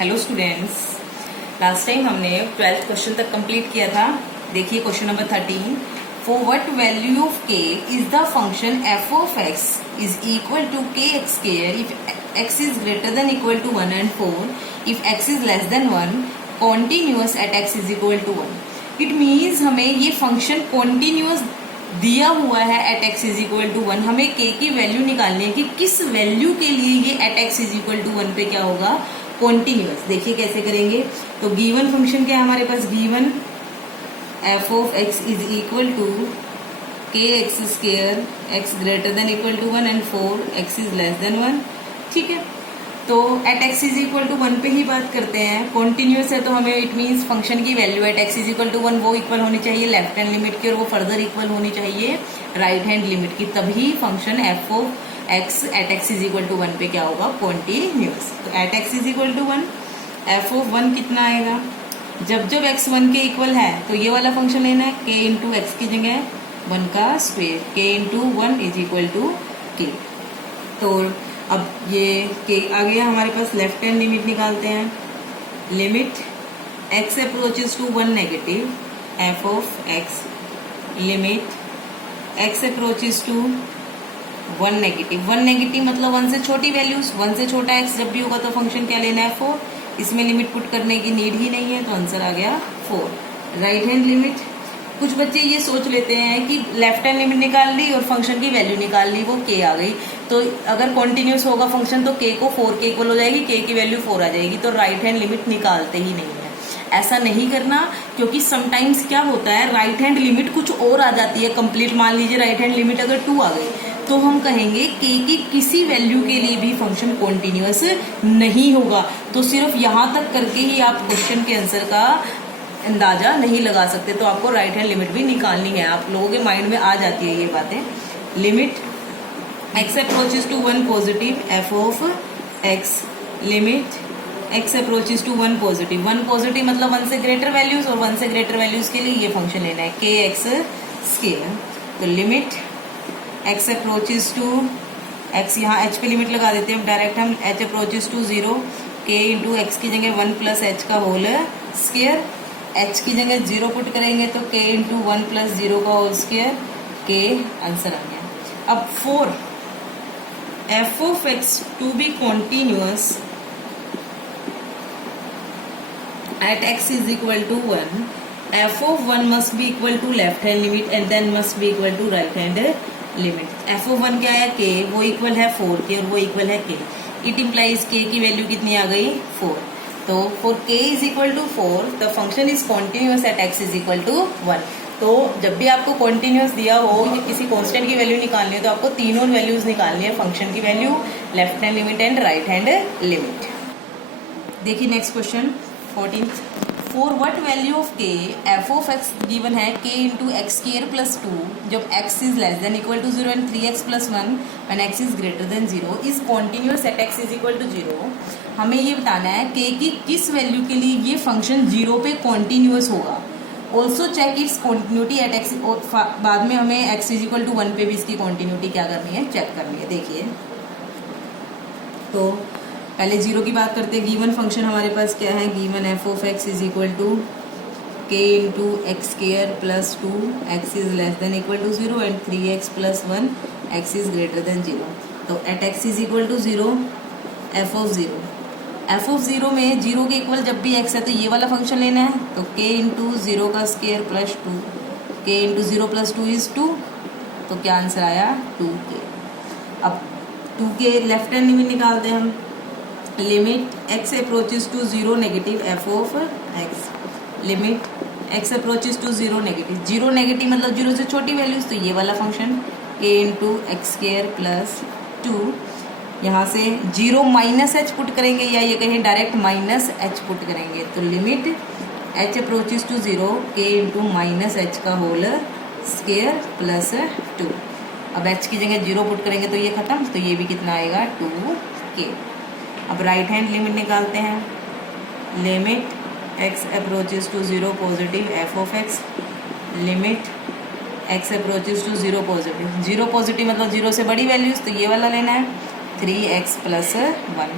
Hello students, last time हमने 12th question तक complete किया था। देखिए question number 13। For what value of k is the function f of x is equal to kx square if x is greater than equal to 1 and 4 if x is less than 1 continuous at x is equal to 1। It means हमें ये function continuous दिया हुआ है at x is equal to 1। हमें k की value निकालनी है कि किस वैल्यू के लिए ये at x is equal to 1 पे क्या होगा, कॉन्टिन्यूअस। देखिए कैसे करेंगे। तो गिवन फंक्शन क्या है हमारे पास, given f of x is equal to k x square x greater than equal to 1 and 4 x is less than 1। ठीक है, तो at x is equal to 1 पे ही बात करते हैं। कॉन्टिन्यूअस है तो हमें इट मीन्स फंक्शन की value at x is equal to 1 वो इक्वल होनी चाहिए लेफ्ट हैंड लिमिट की, और वो फर्दर इक्वल होनी चाहिए राइट हैंड लिमिट की, तभी function f of x at x is equal to 1 पे क्या होगा, कॉन्टिन्यूअस। तो at x is equal to 1 f of 1 कितना आएगा, जब जब एक्स 1 के इक्वल है तो ये वाला फंक्शन लेना है, के इंटू एक्स की जगह 1 का स्क्वेयर, के इंटू 1 इज इक्वल टू के। तो अब ये के आ गया हमारे पास, लेफ्ट हैंड लिमिट निकालते हैं। Limit x approaches to 1 negative f of x, limit x approaches to 1 negative. 1 negative मतलब 1 से छोटी वैल्यूज, 1 से छोटा एक्स जब भी होगा तो फंक्शन क्या लेना है, 4। इसमें लिमिट पुट करने की नीड ही नहीं है, तो आंसर आ गया 4। राइट हैंड लिमिट, कुछ बच्चे ये सोच लेते हैं कि लेफ्ट हैंड लिमिट निकाल ली और फंक्शन की वैल्यू निकाल ली, वो के आ गई, तो अगर कॉन्टिन्यूस होगा फंक्शन तो के को 4 के इक्वल हो जाएगी, के की वैल्यू 4 आ जाएगी, तो राइट हैंड लिमिट निकालते ही नहीं है। ऐसा नहीं करना, क्योंकि समटाइम्स क्या होता है, राइट हैंड लिमिट कुछ और आ जाती है कंप्लीट। मान लीजिए राइट हैंड लिमिट अगर 2 आ गई तो हम कहेंगे के की किसी वैल्यू के लिए भी फंक्शन कॉन्टिन्यूअस नहीं होगा। तो सिर्फ यहां तक करके ही आप क्वेश्चन के आंसर का अंदाजा नहीं लगा सकते, तो आपको राइट हैंड लिमिट भी निकालनी है। आप लोगों के माइंड में आ जाती है ये बातें। Limit x approaches to 1 positive f of x, limit x approaches to 1 positive. 1 positive मतलब 1 से ग्रेटर वैल्यूज, और 1 से ग्रेटर वैल्यूज के लिए ये फंक्शन लेना है, के एक्स स्केलर। तो limit x approaches to x, यहाँ एच पे लिमिट लगा देते हैं डायरेक्ट हम, एच अप्रोचेस टू 0, के इंटू एक्स की जगह 1 प्लस एच का होल स्क्वायर, एच की जगह 0 पुट करेंगे तो के इंटू 1 प्लस 0 का होल स्क्वायर, के आंसर आ गया। अब 4 f of x to be continuous at x is equal to 1, f of 1 must be equal to left hand limit and then must be equal to right hand limit। f of 1 क्या है, k, वो equal है 4 के और वो equal है k। It implies k की value कितनी आ गई, 4। तो for k is equal to 4 the function is continuous at x is equal to 1। तो जब भी आपको कॉन्टिन्यूअस दिया हो या किसी कांस्टेंट की वैल्यू निकालनी है तो आपको तीनों वैल्यूज निकालनी है, फंक्शन की value, left hand limit and right hand limit. देखिए next question 14th। For what value of k f of x given है, k into x square plus 2 जब x is less than equal to 0 and 3x plus 1 and x is greater than 0 is continuous at x is equal to 0। हमें ये बताना है के की किस value के लिए ये फंक्शन 0 पे कॉन्टिन्यूअस होगा। Also check its continuity at x, बाद में हमें एक्स इज इक्वल टू 1 पे भी इसकी कॉन्टिन्यूटी क्या करनी है, चेक करनी है। देखिए तो पहले 0 की बात करते हैं। गिवन फंक्शन हमारे पास क्या है, given f of x is equal to k into x square plus 2 x is less than equal to 0 and 3x plus 1 x is greater than 0। तो at x is equal to 0 f of 0, f of 0 में 0 के equal जब भी x है तो ये वाला function लेना है, तो k इंटू 0 का square plus 2, k into 0 plus 2 is 2, तो क्या आंसर आया 2k। अब 2k लेफ्ट हैंड लिमिट निकालते हैं हम। Limit x approaches to 0 negative f of x, limit x approaches to 0 negative, 0 negative मतलब 0 से छोटी वैल्यूज, तो ये वाला फंक्शन के इंटू एक्स स्क्वायर प्लस 2, यहाँ से 0 माइनस एच पुट करेंगे या ये कहें डायरेक्ट माइनस एच पुट करेंगे, तो लिमिट एच अप्रोचेस टू 0 के इंटू माइनस एच का होल स्क्वायर प्लस 2। अब एच की जगह 0 पुट करेंगे तो ये खत्म, तो ये भी कितना आएगा 2k। अब राइट हैंड लिमिट निकालते हैं। Limit x approaches to 0 positive f of x, limit x approaches to 0 positive, 0 positive मतलब 0 से बड़ी वैल्यूज, तो ये वाला लेना है 3x प्लस 1।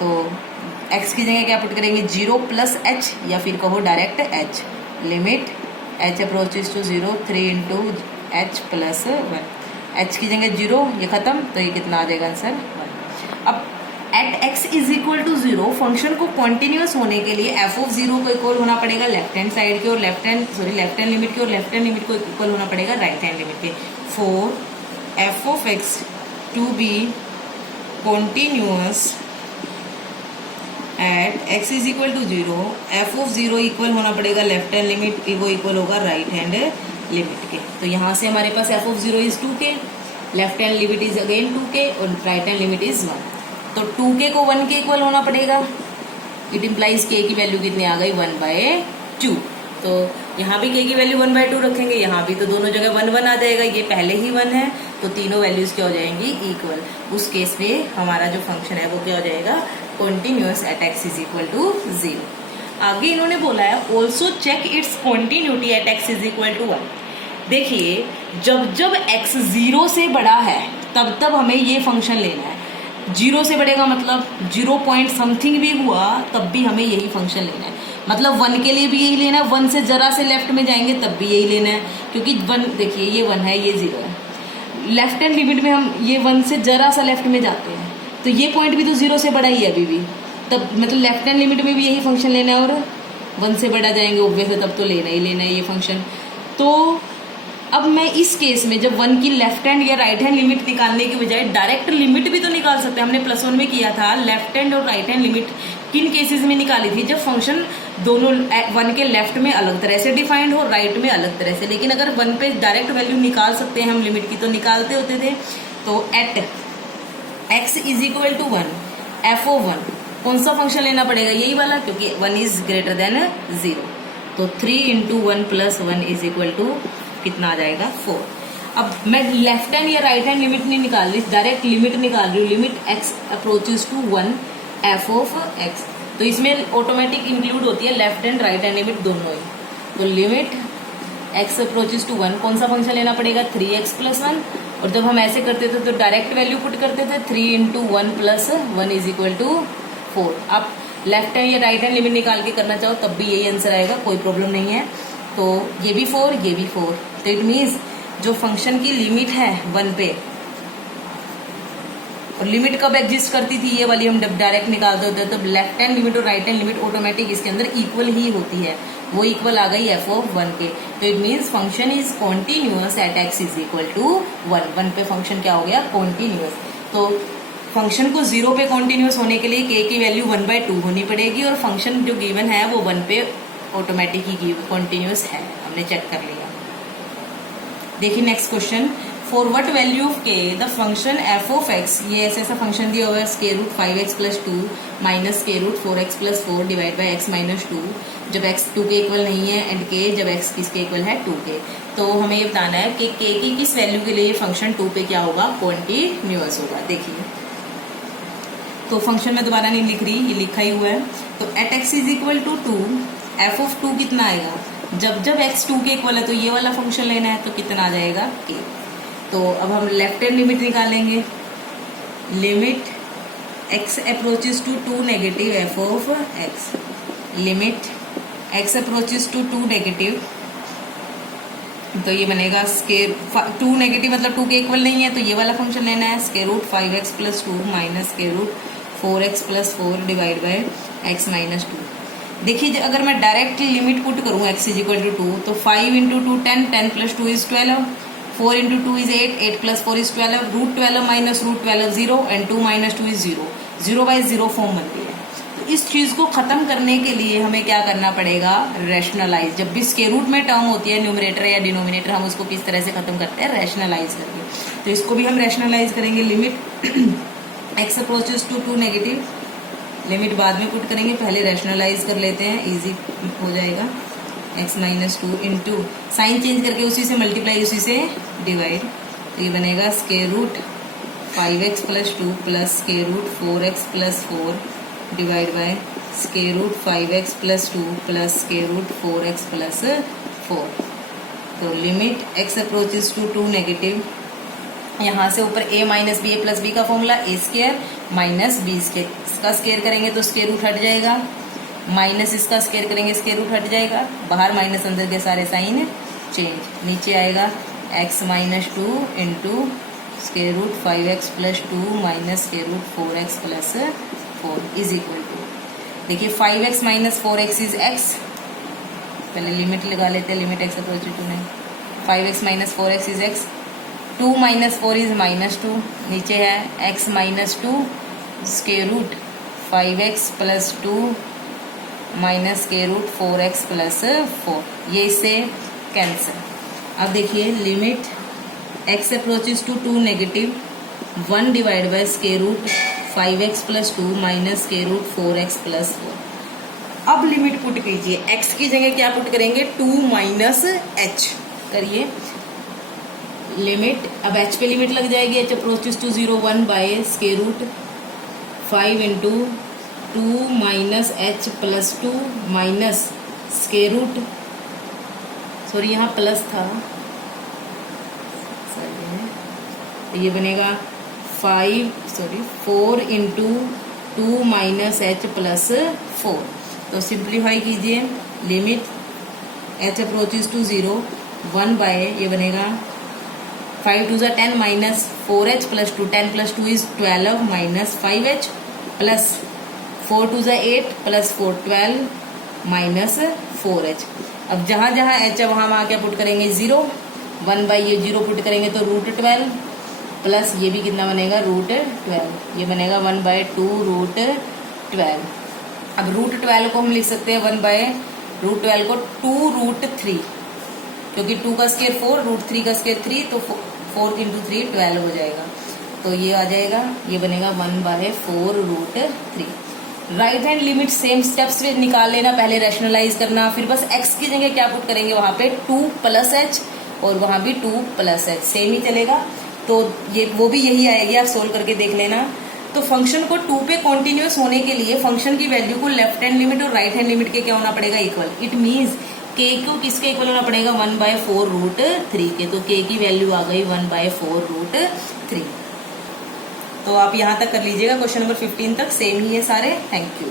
तो x की जगह क्या पुट करेंगे 0 प्लस एच, या फिर कहो direct h। Limit h approaches to 0 3 into h plus 1। H की जगह 0, ये खत्म, तो ये कितना आ जाएगा आंसर 1। अब at x is equal to 0 function को कॉन्टिन्यूस होने के लिए f ऑफ 0 को इक्वल होना पड़ेगा लेफ्ट हैंड साइड के और लेफ्ट हैंड लिमिट के, और लेफ्ट हैंड लिमिट को इक्वल होना पड़ेगा राइट हैंड लिमिट के। For f of x to be continuous at x is equal to 0, f of 0 equal होना पड़ेगा लेफ्ट हैंड लिमिट, वो इक्वल होगा राइट हैंड लिमिट के। तो यहाँ से हमारे पास f of 0 is 2k, left hand limit is again 2k और राइट हैंड लिमिट इज 1। तो 2k को 1 के इक्वल होना पड़ेगा। इट इम्प्लाइज k की वैल्यू कितनी आ गई 1/2। तो यहाँ भी k की वैल्यू 1/2 रखेंगे, यहाँ भी तो दोनों जगह 1 1 आ जाएगा, ये पहले ही 1 है, तो तीनों वैल्यूज क्या हो जाएंगी इक्वल। उस केस में हमारा जो फंक्शन है वो क्या हो जाएगा continuous at x is equal to 0। आगे इन्होंने बोला है also check its continuity at x is equal to 1। देखिए जब जब x 0 से बड़ा है तब तब हमें ये फंक्शन लेना है। 0 से बढ़ेगा मतलब 0 पॉइंट समथिंग भी हुआ तब भी हमें यही फंक्शन लेना है। मतलब 1 के लिए भी यही लेना है, 1 से जरा से लेफ्ट में जाएंगे तब भी यही लेना है, क्योंकि 1 देखिए ये 1 है ये 0 है। लेफ्ट हैंड लिमिट में हम ये 1 से जरा सा लेफ्ट में जाते हैं तो ये पॉइंट भी तो 0 से बड़ा ही है अभी भी, तब मतलब लेफ्ट हैंड लिमिट में भी यही फंक्शन लेना है, और 1 से बड़ा जाएंगे ऑब्वियस है तब तो लेना ही लेना है ये फंक्शन। तो अब मैं इस केस में जब 1 की लेफ्ट हैंड या राइट हैंड लिमिट निकालने की बजाय डायरेक्ट लिमिट भी तो निकाल सकते हैं। हमने +1 में किया था, लेफ्ट हैंड और राइट हैंड लिमिट किन केसेस में निकाली थी, जब फंक्शन दोनों 1 के लेफ्ट में अलग तरह से डिफाइंड हो, राइट में अलग तरह से। लेकिन अगर 1 पे डायरेक्ट वैल्यू निकाल सकते हैं हम लिमिट की, तो निकालते होते थे। तो at x is equal to 1 f of 1 कौन सा फंक्शन लेना पड़ेगा, यही वाला, क्योंकि 1 इज ग्रेटर देन 0। तो 3 into 1 plus 1 is equal to कितना आ जाएगा 4। अब मैं लेफ्ट हैंड या राइट हैंड लिमिट नहीं निकाल रही, डायरेक्ट लिमिट निकाल रही हूँ। Limit x approaches to 1 f of x, तो इसमें ऑटोमेटिक इंक्लूड होती है left hand right hand limit दोनों ही। तो लिमिट x अप्रोचेस टू 1 कौन सा फंक्शन लेना पड़ेगा 3x प्लस 1, और जब हम ऐसे करते थे तो डायरेक्ट वैल्यू पुट करते थे 3 into 1 plus 1 is equal to 4। आप लेफ्ट हैंड या राइट हैंड लिमिट निकाल के करना चाहो तब भी यही आंसर आएगा, कोई प्रॉब्लम नहीं है। तो ये भी 4 ये भी 4, तो इट मीन्स जो फंक्शन की लिमिट है 1 पे, और लिमिट कब एग्जिस्ट करती थी ये वाली हम डायरेक्ट निकालते होते हैं, तो लेफ्ट हैंड लिमिट और राइट हैंड लिमिट ऑटोमेटिक इसके अंदर इक्वल ही होती है, वो इक्वल आ गई f ऑफ 1 के। तो it means function is continuous at x is equal to 1। 1 पे फंक्शन क्या हो गया कॉन्टिन्यूअस। तो फंक्शन को 0 पे कॉन्टिन्यूअस होने के लिए k की वैल्यू 1/2 होनी पड़ेगी, और फंक्शन जो गिवन है वो 1 पे ऑटोमेटिक ही कॉन्टिन्यूअस है, हमने चेक कर लिया। देखिए next question, for what value of k the function f of x, ये ऐसा फंक्शन दिया हुआ है square root 5x plus 2 minus square root 4x plus 4 divide by x minus 2, जब x 2 के इक्वल नहीं है, एंड k जब x किसके इक्वल है 2 के। तो हमें ये बताना है कि k की किस वैल्यू के लिए ये फंक्शन 2 पे क्या होगा कॉन्टिन्यूअस होगा। देखिए तो फंक्शन में दोबारा नहीं लिख रही, ये लिखा ही हुआ है। तो at x is equal to 2 f of 2 कितना आएगा, जब जब x 2 के इक्वल है तो ये वाला फंक्शन लेना है, तो कितना आ जाएगा k। तो अब हम लेफ्ट हैंड लिमिट निकालेंगे। Limit x approaches to 2 negative f of x, limit x approaches to 2 negative, तो ये बनेगा स्केयर 2 नेगेटिव मतलब 2 के इक्वल नहीं है, तो ये वाला फंक्शन लेना है square root 5x plus 2 minus square root 4x plus 4 divide by x minus 2। देखिए अगर मैं डायरेक्ट लिमिट पुट करूँ x इज इक्वल टू 2, तो 5 into 2 10, 10 plus 2 is 12, 4 into 2 is 8, 8 plus 4 is 12, root 12 minus root 12 0, and 2 minus 2 is 0, 0/0 form बनती है। तो इस चीज को खत्म करने के लिए हमें क्या करना पड़ेगा, रेशनलाइज। जब भी स्क्वायर रूट में टर्म होती है न्यूमरेटर या डिनोमिनेटर, हम उसको किस तरह से खत्म करते हैं, रेशनलाइज करके। तो इसको भी हम रेशनलाइज करेंगे। Limit x approaches to 2 negative, limit बाद में पुट करेंगे, पहले रेशनलाइज कर लेते हैं, इजी हो जाएगा। x minus 2 into sine change करके उसी से मल्टीप्लाई उसी से डिवाइड, तो ये बनेगा square root 5x plus 2 plus square root 4x plus 4 divide by square root 5x plus 2 plus square root 4x plus 4। तो limit x approaches to 2 negative, यहाँ से ऊपर a minus B A plus B का formula a square minus B square, इसका square करेंगे तो square root हट जाएगा, माइनस इसका स्केयर करेंगे स्केयर रूट हट जाएगा, बाहर माइनस अंदर के सारे साइन चेंज, नीचे आएगा x minus 2 into square root 5x plus 2 minus square root 4x plus 4 is equal to, देखिए 5x minus 4x is x, पहले लिमिट लगा लेते हैं, लिमिट x अप्रोच टू नहीं, 5x minus 4x is x, 2 minus 4 is minus 2, नीचे है x minus 2 square root 5x plus 2 minus square root 4x plus 4, ये इससे कैंसिल। अब देखिए limit x approaches to 2 negative 1 divide by square root 5x plus 2 minus square root 4x plus 4। अब limit put कीजिए, x की जगह क्या put करेंगे 2 माइनस h करिए, लिमिट अब h पे लिमिट लग जाएगी, h approaches to 0 1 by square root 5 into 2 minus h plus 2 minus square root, sorry यहाँ प्लस था, ये बनेगा 4 इंटू 2 माइनस h प्लस 4। तो सिंप्लीफाई कीजिए, limit h approaches to 0 1 by ये बनेगा 5 2 ज़ा 10 minus 4h plus 2, 10 plus 2 is 12 minus 5h plus 4 2 ज़ा 8 प्लस 4 12 माइनस 4h। अब जहाँ जहाँ h है वहाँ क्या पुट करेंगे 0, 1 बाई ये 0 पुट करेंगे तो रूट 12 प्लस ये भी कितना बनेगा रूट 12, ये बनेगा 1 बाय 2 रूट 12। अब रूट 12 को हम लिख सकते हैं 1 बाय रूट 12 को 2 रूट 3, क्योंकि 2 का स्केयर 4 रूट 3 का स्केयर 3, तो 4 इंटू 3 12 हो जाएगा, तो ये आ जाएगा, ये बनेगा 1 by 4 root 3। Right hand limit same steps में निकाल लेना, पहले रैशनलाइज करना, फिर बस x की जगह क्या पुट करेंगे वहां पे 2 प्लस h और वहां भी 2 प्लस h, सेम ही चलेगा, तो ये वो भी यही आएगी, आप सोल्व करके देख लेना। तो फंक्शन को 2 पे कॉन्टिन्यूअस होने के लिए फंक्शन की वैल्यू को लेफ्ट हैंड लिमिट और राइट हैंड लिमिट के क्या होना पड़ेगा इक्वल, इट मीन्स k को किसके इक्वल होना पड़ेगा 1 बाय 4 रूट 3 के, तो k की वैल्यू आ गई 1 बाय 4 रूट 3। तो आप यहाँ तक कर लीजिएगा, क्वेश्चन नंबर 15 तक सेम ही है सारे। Thank you.